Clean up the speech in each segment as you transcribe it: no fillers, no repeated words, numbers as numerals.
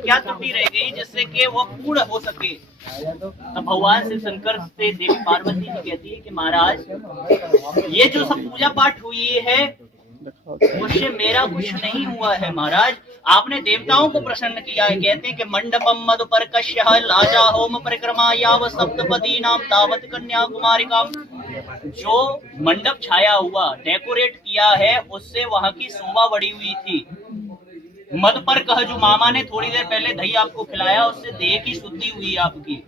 क्या त्रुटि रह गई जिससे कि वो पूर्ण हो सके। तो भगवान शिव शंकर से देवी पार्वती जी कहती है कि महाराज ये जो सब पूजा पाठ हुई है उससे मेरा कुछ नहीं हुआ है महाराज, आपने देवताओं को प्रसन्न किया है। कहते हैं कि मंडपम मधुपर्कश्य लाजा होम परिक्रमा याव सप्तपदी नाम तावत कन्या कुमारिकाम, जो मंडप छाया हुआ डेकोरेट किया है उससे वहां की शोभा बढ़ी हुई थी। मद पर कह जो मामा ने थोड़ी देर पहले दही आपको खिलाया उससे देह की शुद्धि हुई आपकी।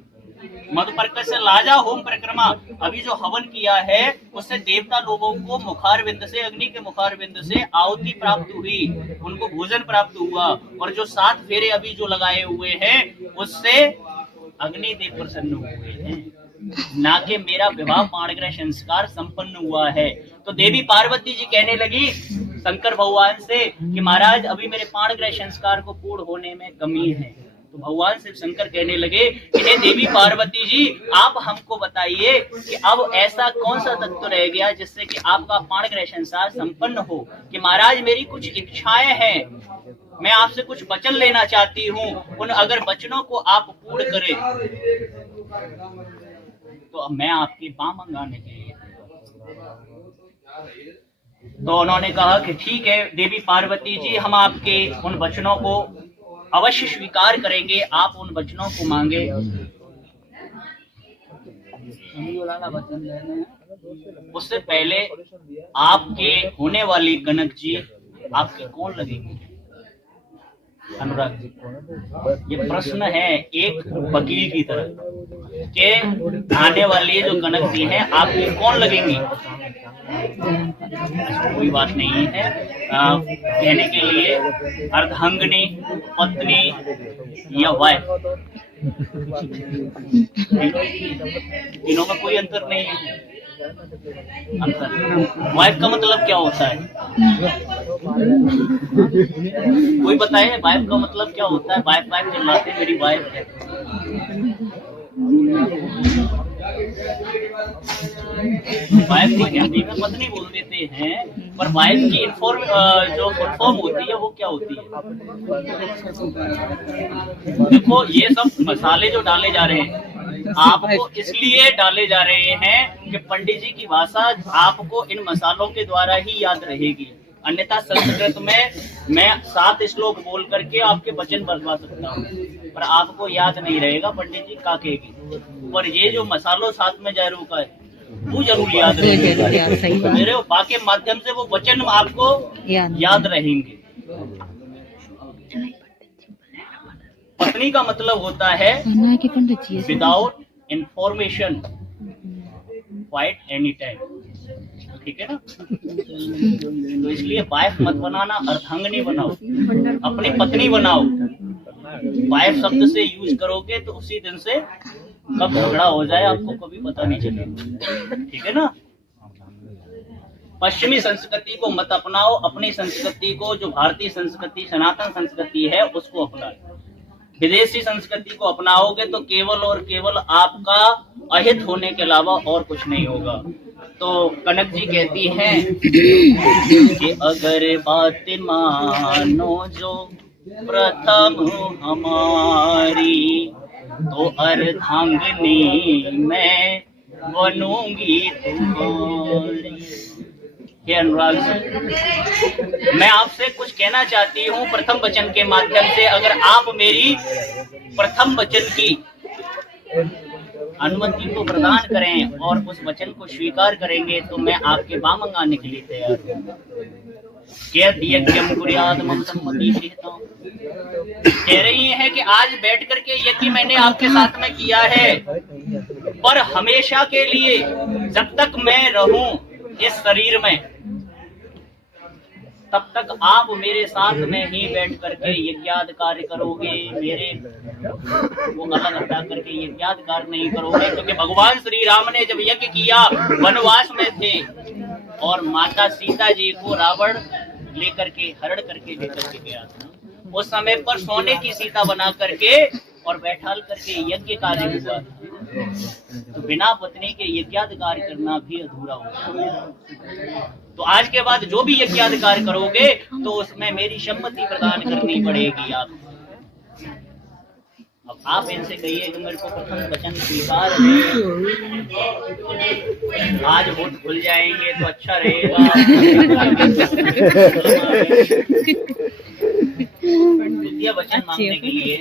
मधुपर्क से लाजा होम परिक्रमा, अभी जो हवन किया है उससे देवता लोगों को मुखार विंद से, अग्नि के मुखार विंद से आहुति प्राप्त हुई, उनको भोजन प्राप्त हुआ। और जो 7 फेरे अभी जो लगाए हुए हैं उससे अग्निदेव प्रसन्न हुए हैं, ना कि मेरा विवाह पाणिग्रह संस्कार संपन्न हुआ है। तो देवी पार्वती जी कहने लगी शंकर भगवान से कि महाराज अभी मेरे पाणिग्रह संस्कार को पूर्ण होने में कमी है। तो भगवान शिव शंकर कहने लगे कि हे देवी पार्वती जी, आप हमको बताइए कि अब ऐसा कौन सा तत्व रह गया जिससे कि आपका पाणिग्रह संस्कार संपन्न हो। कि महाराज मेरी कुछ इच्छाएं हैं, मैं आपसे कुछ वचन लेना चाहती हूँ, उन अगर वचनों को आप पूर्ण करें तो मैं आपकी बाँ मंगाने के लिए। तो उन्होंने कहा कि ठीक है देवी पार्वती जी, हम आपके उन वचनों को अवश्य स्वीकार करेंगे, आप उन वचनों को मांगे। उससे पहले आपके होने वाली कनक जी आपके कौन लगेंगे? अनुराग जी, ये प्रश्न है एक वकील की तरह के आने वाली जो कनक जी हैं आपकी कौन लगेंगी? कोई बात नहीं है, कहने के लिए अर्धांगिनी, पत्नी या वाइफ, तीनों में कोई अंतर नहीं है। वाइफ का मतलब क्या होता है? कोई बताए वाइफ का मतलब क्या होता है? वाइफ वाइफ चिल्लाते मेरी वाइफ है। वाइफ को हिंदी में पत्नी बोल देते हैं, पर वाइफ की जो फुल फॉर्म होती है वो क्या होती है? देखो ये सब मसाले जो डाले जा रहे हैं आपको इसलिए डाले जा रहे हैं कि पंडित जी की भाषा आपको इन मसालों के द्वारा ही याद रहेगी, अन्यथा संस्कृत में मैं 7 श्लोक बोल करके आपके वचन बदलवा सकता हूँ पर आपको याद नहीं रहेगा पंडित जी का कहेगी। पर ये जो मसालों साथ में जरूर का है वो जरूर याद रहेगा मेरे उपा के माध्यम से वो वचन आपको याद रहेंगे। पत्नी का मतलब होता है without information quite any time, ठीक है ना? तो इसलिए वाइफ मत बनाना, अर्धांगिनी बनाओ, अपनी पत्नी बनाओ। वाइफ शब्द से यूज करोगे तो उसी दिन से कब झगड़ा हो जाए आपको कभी पता नहीं चलेगा, ठीक है ना? पश्चिमी संस्कृति को मत अपनाओ, अपनी संस्कृति को, जो भारतीय संस्कृति सनातन संस्कृति है उसको अपनाओ। विदेशी संस्कृति को अपनाओगे तो केवल और केवल आपका अहित होने के अलावा और कुछ नहीं होगा। तो कनक जी कहती हैं कि अगर बात मानो जो प्रथम हमारी तो अर्धांगिनी मैं बनूंगी तुम्हारी। हे अनुराग जी, मैं आपसे कुछ कहना चाहती हूँ प्रथम वचन के माध्यम से। अगर आप मेरी प्रथम वचन की अनुमति को प्रदान करें और उस वचन को स्वीकार करेंगे तो मैं आपके बाँ मंगाने के लिए तैयार हूँ। कह रही है कि आज बैठ करके यज्ञ मैंने आपके साथ में किया है, पर हमेशा के लिए जब तक मैं रहूं इस शरीर में तब तक आप मेरे साथ में ही बैठ करके यज्ञादि कार्य करोगे, मेरे वो अलग हटा करके यज्ञादि कार्य नहीं करोगे। क्योंकि भगवान श्री राम ने जब यज्ञ किया वनवास में थे और माता सीता जी को रावण लेकर के हरण करके लेकर के गया था, उस समय पर सोने की सीता बना करके और बैठाल करके यज्ञ कार्य हुआ था। तो बिना पत्नी के यज्ञादि कार्य करना भी अधूरा होगा। तो आज के बाद जो भी यज्ञादि कार्य करोगे तो उसमें मेरी सम्मति प्रदान करनी पड़ेगी आपको। अब आप इनसे कहिए कि मेरे को प्रथम वचन स्वीकार है, आज वोट भूल जाएंगे तो अच्छा रहेगा। द्वितीय वचन मांगने के लिए,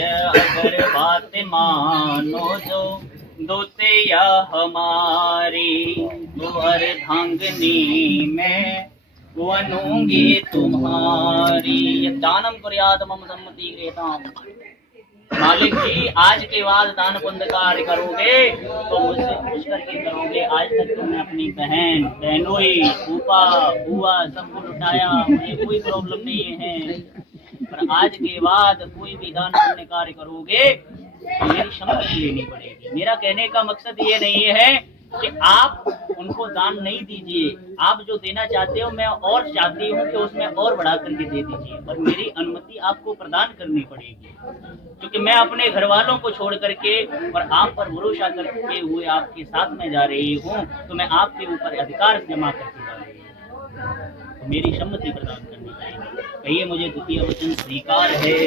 अगर बात मानो जो दोते या हमारी, तो अर्धांगिनी में बनूंगी तुम्हारी। दानम कुर्यात मम सम्मति गृहीताम्। मालिक जी, आज के बाद दान पुण्य कार्य करोगे तो मुझसे पूछ करके करोगे। आज तक तुमने अपनी बहन, बहनोई, फूफा, बुआ सबको लुटाया, मुझे कोई प्रॉब्लम नहीं है, पर आज के बाद कोई भी दान पुण्य कार्य करोगे तो मेरी क्षमता लेनी पड़ेगी। मेरा कहने का मकसद ये नहीं है कि आप उनको दान नहीं दीजिए, आप जो देना चाहते हो मैं और चाहती हूँ कि उसमें और बढ़ा करके दे दीजिए, पर मेरी अनुमति आपको प्रदान करनी पड़ेगी, क्योंकि मैं अपने घर वालों को छोड़ करके और आप पर भरोसा करके हुए आपके साथ में जा रही हूँ, तो मैं आपके ऊपर अधिकार जमा करके जा रही हूँ, तो मेरी सम्मति प्रदान करनी पड़ेगी। कहिए, मुझे द्वितीय वचन स्वीकार है।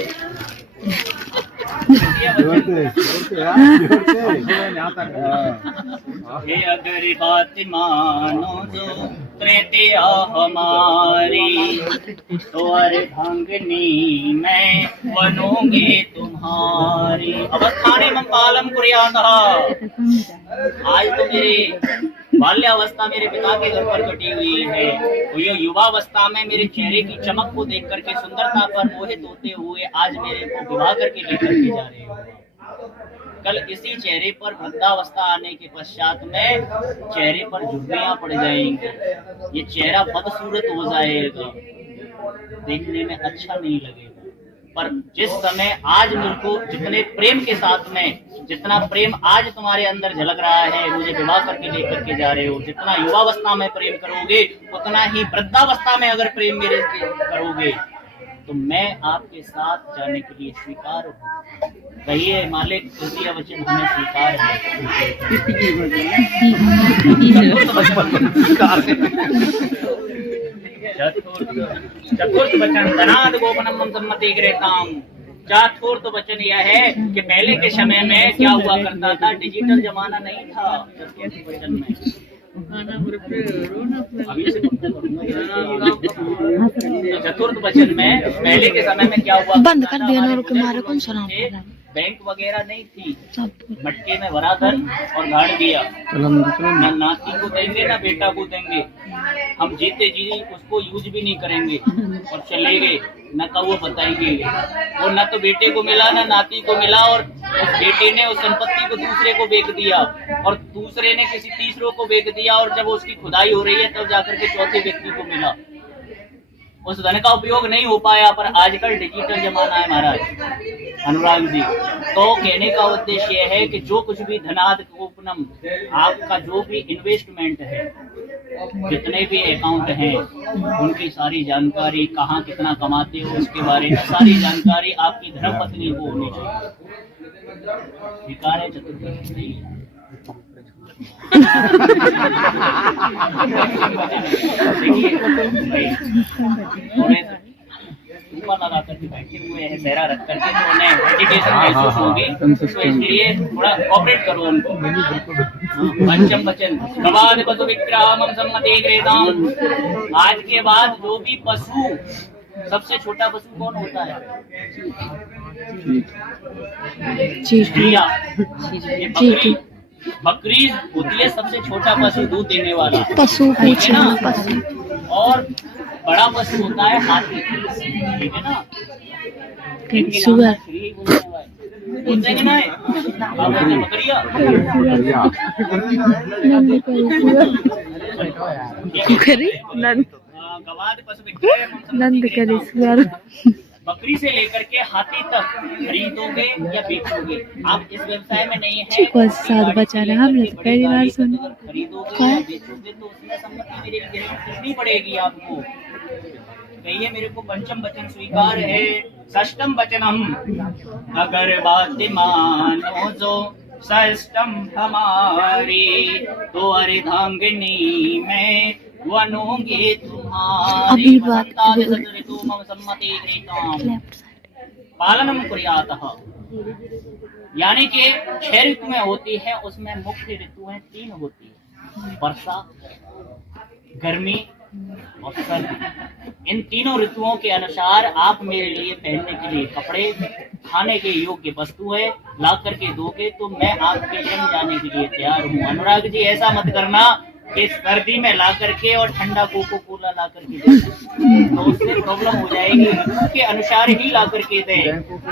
अगर बात मानो जो तृतीया हमारी, तो अर्धांगिनी मैं बनूंगी तुम्हारी। अवस्थाने मम पालम कुर्यातः। आज तो मेरी बाल्यावस्था मेरे पिता के घर पर कटी हुई है, तो ये युवावस्था में मेरे चेहरे की चमक को देख करके सुंदरता पर मोहित होते हुए आज मेरे को विवाह करके लेकर के जा रहे हो। कल इसी चेहरे पर वृद्धावस्था आने के पश्चात में चेहरे पर झुर्रियां पड़ जाएंगी, ये चेहरा बदसूरत हो जाएगा, देखने में अच्छा नहीं लगेगा। पर जिस समय आज मुझको जितने प्रेम के साथ में, जितना प्रेम आज तुम्हारे अंदर झलक रहा है, मुझे विवाह करके लेकर के जा रहे हो, जितना युवावस्था में प्रेम करोगे उतना ही वृद्धावस्था में अगर प्रेम मेरे करोगे तो मैं आपके साथ जाने के लिए स्वीकार हूँ। कहिए, मालिक, तृतीय वचन हमें स्वीकार है। चतुर्थ वचन धनाद गोपनम मम सम्मति गृहीताम्। चतुर्थ वचन यह है कि पहले के समय में क्या हुआ करता था, डिजिटल जमाना नहीं था। चतुर्थ वचन में चतुर्थ वचन में पहले के समय में क्या हुआ, बंद कर देना, रुके मारे कौन सुना। बैंक वगैरह नहीं थी, मटके में भरा धन और गाड़ दिया, ना नाती को देंगे ना बेटा को देंगे, हम जीते जी उसको यूज भी नहीं करेंगे और चले गए, न कब बताएंगे। और न तो बेटे को मिला ना नाती को मिला, और उस बेटे ने उस संपत्ति को दूसरे को बेच दिया और दूसरे ने किसी तीसरे को बेच दिया, और जब उसकी खुदाई हो रही है तब जाकर के चौथे व्यक्ति को मिला। उस धन का उपयोग नहीं हो पाया। पर आजकल डिजिटल जमाना है महाराज अनुराग जी, तो कहने का उद्देश्य यह है कि जो कुछ भी धनाद गोपनम, आपका जो भी इन्वेस्टमेंट है, जितने भी अकाउंट हैं, उनकी सारी जानकारी, कहाँ कितना कमाते हो उसके बारे में सारी जानकारी आपकी धर्मपत्नी को होनी चाहिए। स्वीकार है चतुर्थी? ऊपर लगा करके बैठे हुए हैं, सहरा रख करके, तो उन्हें मेडिटेशन महसूस होगी, तो इसलिए थोड़ा कोऑपरेट करो उनको। पंचम वचन प्रवाद पशु विक्रामम सम्मति गृहीताम्। आज के बाद जो भी पशु, सबसे छोटा पशु कौन होता है? चिड़िया। बकरी, बकरी होती है सबसे छोटा पशु, दूध देने वाला पशु, है ना। और बड़ा पशु होता है हाथी, ठीक है ना। सुअर, नंद करे सुअर। बकरी से लेकर के हाथी तक खरीदोगे या बेचोगे, आप इस व्यवसाय में नहीं है। साथ बचा रहे हमने तो पहली बार सुनी। खरीदोगे या बेचोगे तो उसमें सम्मति मेरे करनी पड़ेगी आपको। कहिए, मेरे को पंचम वचन स्वीकार है। षष्ठम वचनम अगर बात मानो जो षष्ठम हमारी, तो अर्धांगिनी में बनूंगी तुम्हारी। अभी बात मम सम्मति गृहीताम्। पालनम कुर्यातः, यानी कि 6 ऋतुएं होती है, उसमें मुख्य ऋतुएं 3 होती है, वर्षा, गर्मी और सर्दी। इन तीनों ऋतुओं के अनुसार आप मेरे लिए पहनने के लिए कपड़े, खाने के योग्य वस्तुएं ला करके दोगे तो मैं आपके संग जाने के लिए तैयार हूँ। अनुराग जी, ऐसा मत करना कि सर्दी में ला करके और ठंडा कोको कोला ला करके दे, तो उससे प्रॉब्लम हो जाएगी। ऋतु के अनुसार ही ला करके दे।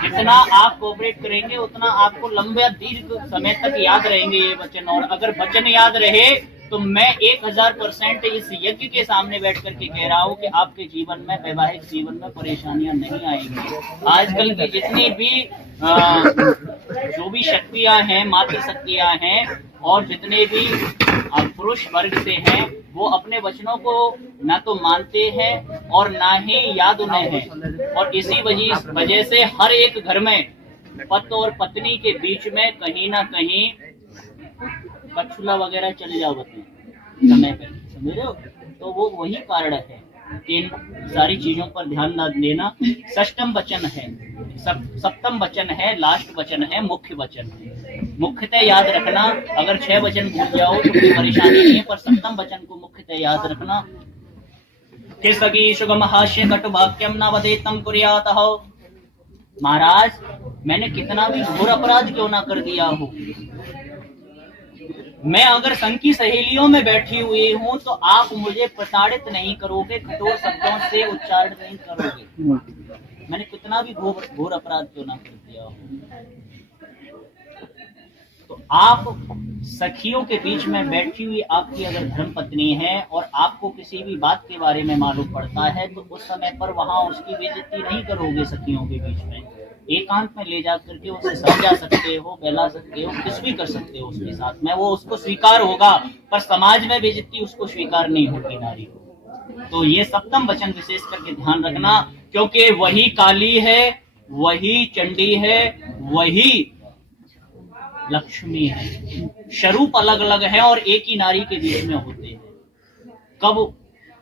जितना आप कोऑपरेट करेंगे उतना आपको लंबे दीर्घ समय तक याद रहेंगे ये वचन, और अगर वचन याद रहे तो मैं 1000% इस यज्ञ के सामने बैठ करके कह रहा हूँ कि आपके जीवन में, वैवाहिक जीवन में परेशानियां नहीं आएंगी। आजकल की जितनी भी जो भी शक्तियां हैं, मातृ शक्तियां हैं, और जितने भी पुरुष वर्ग से हैं, वो अपने वचनों को ना तो मानते हैं और ना ही याद उन्हें है, और इसी वजह से हर एक घर में पति और पत्नी के बीच में कहीं ना कहीं कछुला वगैरह चले जाते हैं समय पर, समझ रहे हो? तो वो वही कारण है। इन सारी चीजों पर ध्यान न देना। षष्टम वचन है, सप्तम वचन है, लास्ट वचन है, मुख्य वचन है। मुख्यतः याद रखना, अगर 6 वचन भूल जाओ तो कोई परेशानी नहीं है, पर सप्तम वचन को मुख्यतः याद रखना। सगी सुगम हास्य कटु वाक्यम न वदेतम कुर्यातः। महाराज, मैंने कितना भी घोर अपराध क्यों ना कर दिया हो, मैं अगर संग की सहेलियों में बैठी हुई हूँ तो आप मुझे प्रताड़ित नहीं करोगे, कठोर शब्दों से उच्चारण नहीं करोगे। मैंने कितना भी घोर अपराध क्यों ना कर दिया हो, तो आप सखियों के बीच में बैठी हुई आपकी अगर धर्म पत्नी है और आपको किसी भी बात के बारे में मालूम पड़ता है तो उस समय पर वहां उसकी बेइज्जती नहीं करोगे। सखियों के बीच में एकांत में ले जा करके उसे समझा सकते हो, बहला सकते हो, कुछ भी कर सकते हो उसके साथ में, वो उसको स्वीकार होगा, पर समाज में बेइज्जती उसको स्वीकार नहीं होगी नारी को। तो ये सप्तम वचन विशेष करके ध्यान रखना, क्योंकि वही काली है, वही चंडी है, वही लक्ष्मी है। स्वरूप अलग अलग है और एक ही नारी के बीच में होते हैं। कब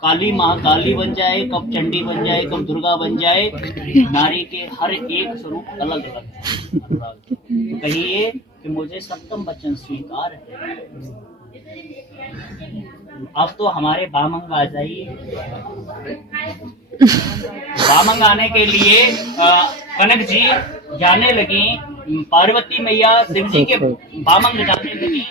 काली महाकाली बन जाए, कब चंडी बन जाए, कब दुर्गा बन जाए, नारी के हर एक स्वरूप अलग अलग है। तो कहिए कि मुझे सप्तम वचन स्वीकार है। अब तो हमारे बामंग आ जाइए। बामंग आने के लिए कनक जी जाने लगी, पार्वती मैया शिव जी के बामंग जाने लगी।